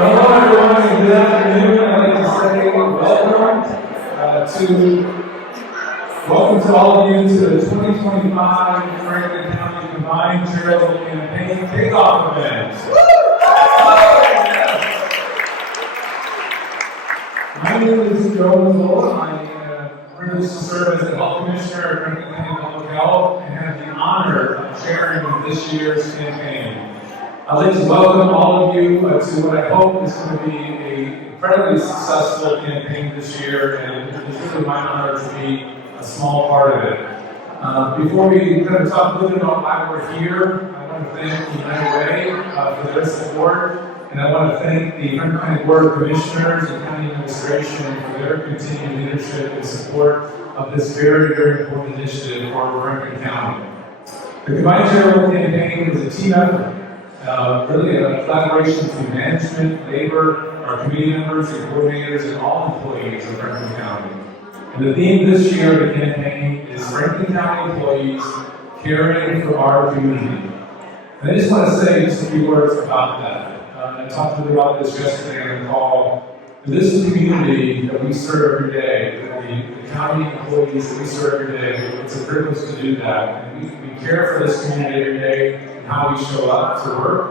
Hello everyone, and good afternoon. I'd like to say welcome to all of you to the 2025 Franklin County Combined Charitable Campaign Kickoff Event. My name is Joe Mazzola. I'm privileged to serve as the Health Commissioner at Franklin County Public Health and have the honor of chairing this year's campaign. I'd like to welcome all of you to what I hope is going to be an incredibly successful campaign this year, and it's really my honor to be a small part of it. Before we kind of talk a little bit about why we're here, I want to thank United Way for their support, and I want to thank the Franklin County Board of Commissioners and County Administration for their continued leadership and support of this very, very important initiative for Franklin County. The Combined Charitable Campaign is a team effort. Really a collaboration between management, labor, our committee members and coordinators, and all employees of Franklin County. And the theme this year of the campaign is Franklin County employees caring for our community. And I just want to say just a few words about that. I talked a little about this yesterday on the call. This is the community that we serve every day, the county employees that we serve every day. It's a privilege to do that. And we care for this community every day, how we show up to work,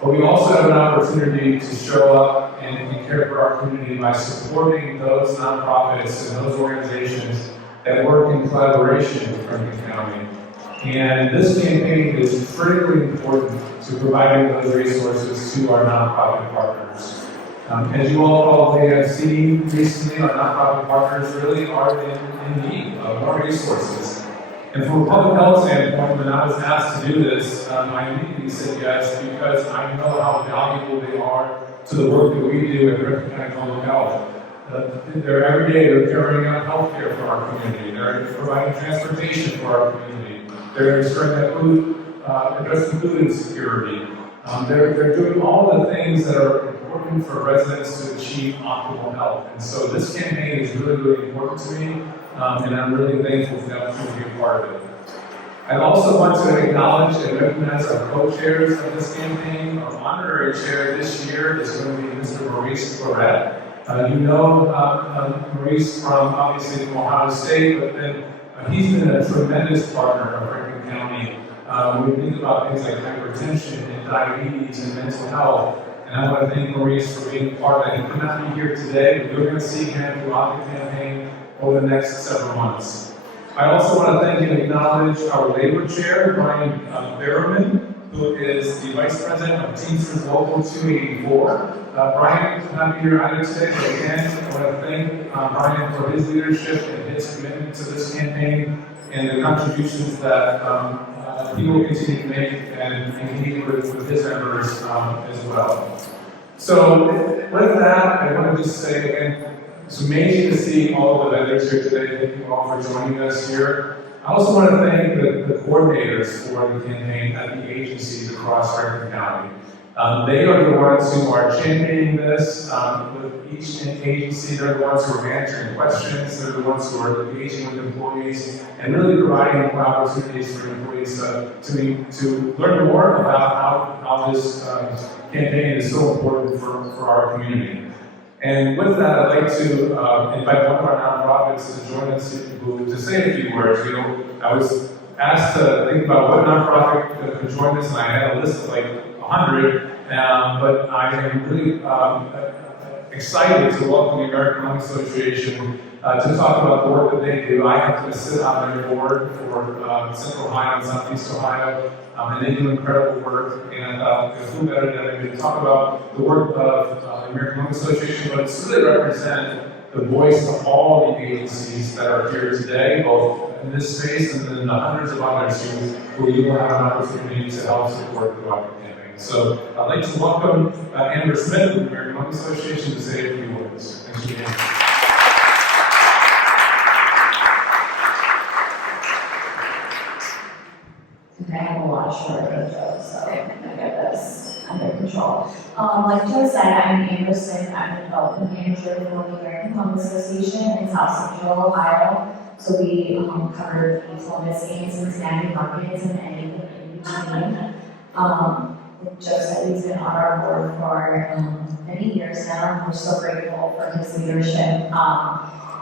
but we also have an opportunity to show up and care for our community by supporting those nonprofits and those organizations that work in collaboration with Franklin County. And this campaign is critically important to providing those resources to our nonprofit partners. As you all probably have seen recently, our nonprofit partners really are in need of more resources. And from a public health standpoint, when I was asked to do this, I immediately said yes, because I know how valuable they are to the work that we do at Franklin County Public Health. They're every day, they're carrying out health care for our community, they're providing transportation for our community, they're ensuring that addressing food insecurity. They're doing all the things that are important for residents to achieve optimal health. And so this campaign is really, really important to me. And I'm really thankful for the opportunity to be a part of it. I also want to acknowledge and recognize our co-chairs of this campaign. Our honorary chair this year is going to be Mr. Maurice Florette. You know Maurice from obviously from Ohio State, but then he's been a tremendous partner of Franklin County when we think about things like hypertension and diabetes and mental health. And I want to thank Maurice for being a part of it. He could not be here today, but you're going to see him throughout the campaign over the next several months. I also want to thank and acknowledge our labor chair, Brian Berriman, who is the Vice President of Teamsters Local 284. Brian could not be here either today, but again, I want to thank Brian for his leadership and his commitment to this campaign and the contributions that he will continue to make and continue with his members as well. So with that, I want to just say again, it's amazing to see all of the vendors here today. Thank you all for joining us here. I also want to thank the coordinators for the campaign at the agencies across Franklin County. They are the ones who are championing this with each agency. They're the ones who are answering questions. They're the ones who are engaging with employees and really providing opportunities for employees to learn more about how this campaign is so important for our community. And with that, I'd like to invite one of our nonprofits to join us to say a few words. You know, I was asked to think about what nonprofit could join us, and I had a list of like 100, but I am really excited to welcome the American Lung Association to talk about the work that they do. I have to sit on their board for Central Ohio and Southeast Ohio, and they do incredible work. And who better than to talk about the work of the American Lung Association, but it's really represent the voice of all the agencies that are here today, both in this space and then the hundreds of others who you will have an opportunity to help support throughout the campaign. So I'd like to welcome Amber Smith of the American Lung Association to say a few words. Thank you, Amber. I have a lot shorter intro, so I get this under control. Like Joe said, I'm Amber Smith. I'm the development manager for the American Lung Association in South Central Ohio. So we cover the Columbus and Cincinnati markets and anything in between. Like Joe said, he's been on our board for many Christina. We're so grateful for his leadership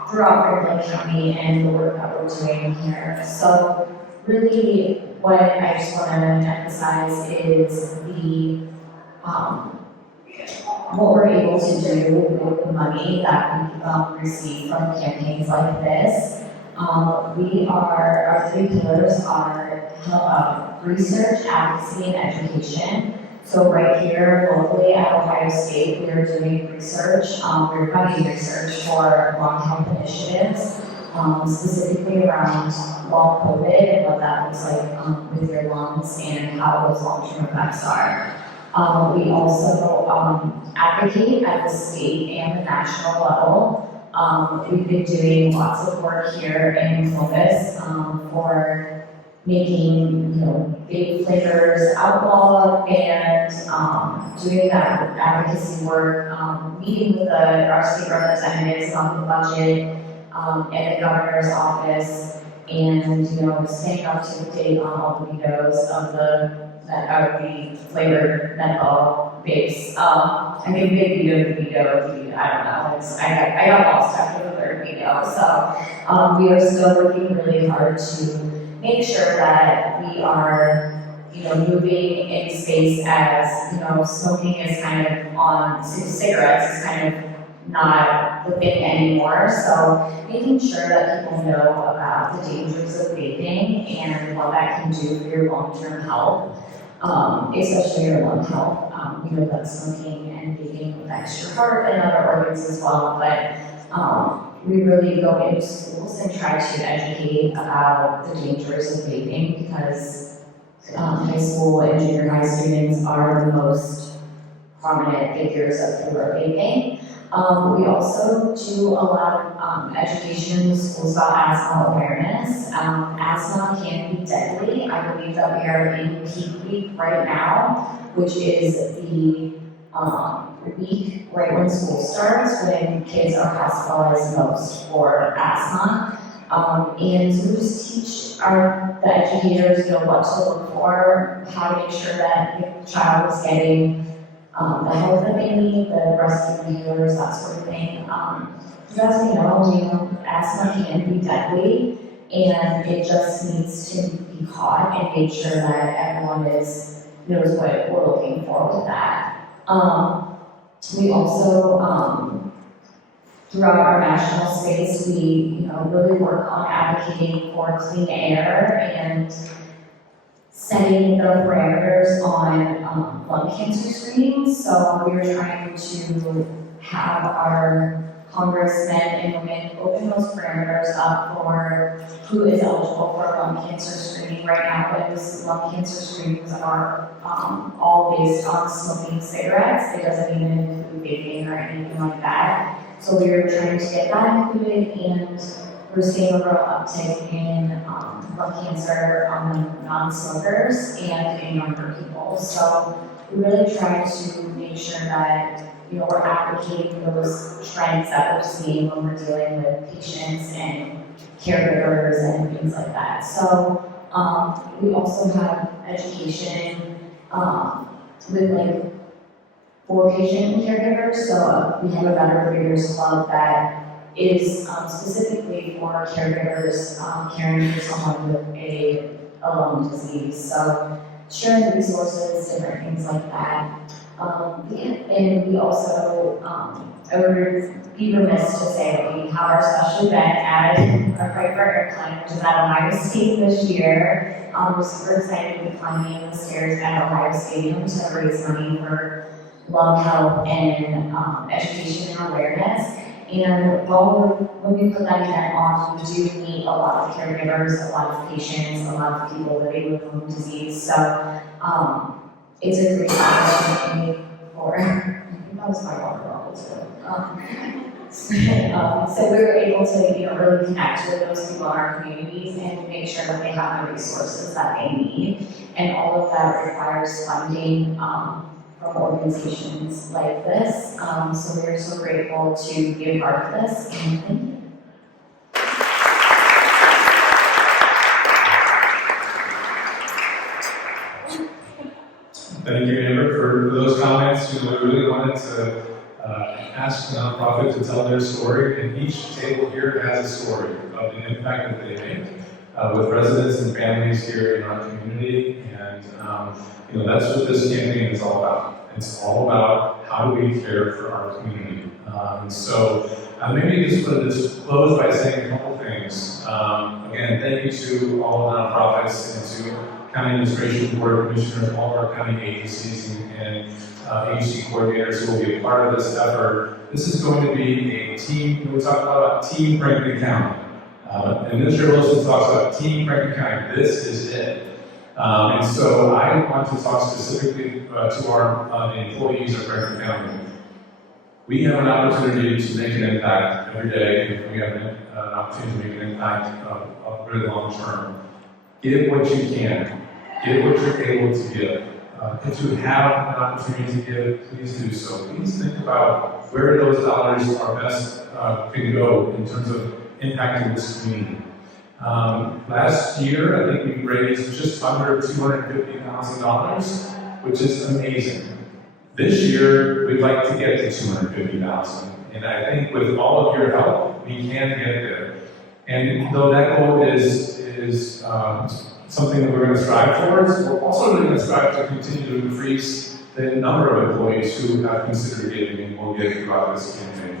throughout Franklin County and the work that we're doing here. So really what I just want to emphasize is the what we're able to do with the money that we receive from campaigns like this. Our three pillars are research, advocacy, and education. So right here locally at Ohio State, we are doing research. We're funding research for lung health initiatives, specifically around long COVID and what that looks like with your lungs and how those long-term effects are. We also advocate at the state and the national level. We've been doing lots of work here in Columbus for making big flavors outlawed and doing that advocacy work, meeting with our state representatives on the budget and the governor's office, and staying up to date on all the vetoes of the flavored menthol vapes. Big veto, I don't know. I got lost after the third veto. So we are still working really hard to make sure that we are moving in space as smoking is kind of on cigarettes is kind of not the thing anymore. So making sure that people know about the dangers of vaping and what that can do for your long-term health. Especially your lung health. We know that smoking and vaping affects your heart and other organs as well, but we really go into schools and try to educate about the dangers of vaping because high school and junior high students are the most prominent figures of vaping. We also do a lot of education in the schools about asthma awareness. Asthma can be deadly. I believe that we are in peak week right now, which is the week right when school starts, when kids are hospitalized most for asthma. And so we just teach the educators what to look for, how to make sure that the child is getting the help that they need, the rescue behaviors, that sort of thing. Because as we know, asthma can be deadly, and it just needs to be caught and made sure that everyone knows what we're looking for with that. We also, throughout our national space, we really work on advocating for clean air and setting the parameters on lung cancer screenings. So we're trying to have our congressmen and women open those parameters up for who is eligible for lung cancer screening. Right now, those lung cancer screenings are all based on smoking cigarettes. It doesn't even include vaping or anything like that. So we're trying to get that included, and we're seeing a real uptick in lung cancer among non-smokers and in younger people. So we really try to make sure that we're advocating for those trends that we're seeing when we're dealing with patients and caregivers and things like that. So we also have education with for patient caregivers. So we have a Better Caregivers Club that is specifically for caregivers caring for someone with a lung disease. So sharing resources, different things like that. And we also, I would be remiss to say that we have our special event at our Piper Airplane, which is at Ohio State this year. We're super excited to be climbing the stairs at Ohio Stadium to raise money for lung health and education and awareness. And when we put that event on, we do meet a lot of caregivers, a lot of patients, a lot of people living with lung disease. So it's a great opportunity for, I think that was my water bottle too. So we were able to really connect with those people in our communities and make sure that they have the resources that they need. And all of that requires funding from organizations like this. So we're so grateful to be a part of this, and thank you. Thank you, Amber, for those comments. We really wanted to ask the nonprofit to tell their story, and each table here has a story of the impact that they make with residents and families here in our community. And that's what this campaign is all about. It's all about how do we care for our community. Maybe just close by saying a couple things. Again, thank you to all the nonprofits and to County Administration Board of Commissioners, all of our county agencies and agency coordinators who will be a part of this effort. This is going to be a team. We talk about Team Franklin County. Administrator Wilson talks about Team Franklin County. This is it. And so I want to talk specifically to our the employees of Franklin County. We have an opportunity to make an impact every day. We have an opportunity to make an impact of very long term. Give what you can. Give what you're able to give. If you have an opportunity to give, please do so. Please think about where those dollars are best can go in terms of impacting this community. Last year, I think we raised just under $250,000, which is amazing. This year, we'd like to get to $250,000, and I think with all of your help, we can get there. And though that goal is something that we're going to strive towards, we're also really going to strive to continue to increase the number of employees who have considered giving and will give throughout this campaign.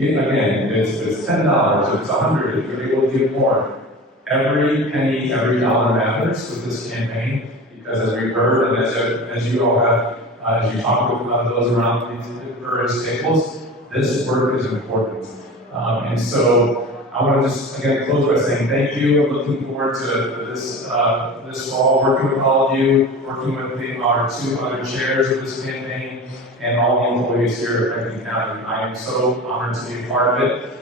Again, if it's $10, if it's $100, if you're able to give more, every penny, every dollar matters with this campaign, because as we heard and as you all have, as you talk with those around these various tables, this work is important. And so I want to just again close by saying thank you. I'm looking forward to this fall, working with all of you, working with our two other chairs of this campaign, and all the employees here at Franklin County. I am so honored to be a part of it.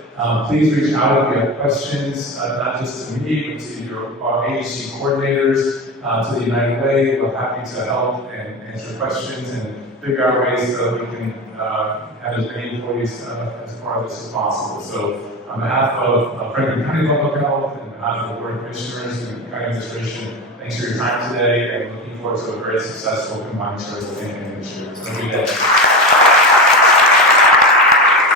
Please reach out if you have questions, not just to me, but to your agency coordinators, to the United Way. We're happy to help and answer questions and figure out ways so that we can have as many employees as part of this as possible. So on behalf of Franklin County Public Health and on behalf of the Board of Commissioners and the County Administration, thanks for your time today, and looking forward to a very successful combined service campaign this year. Have a good day.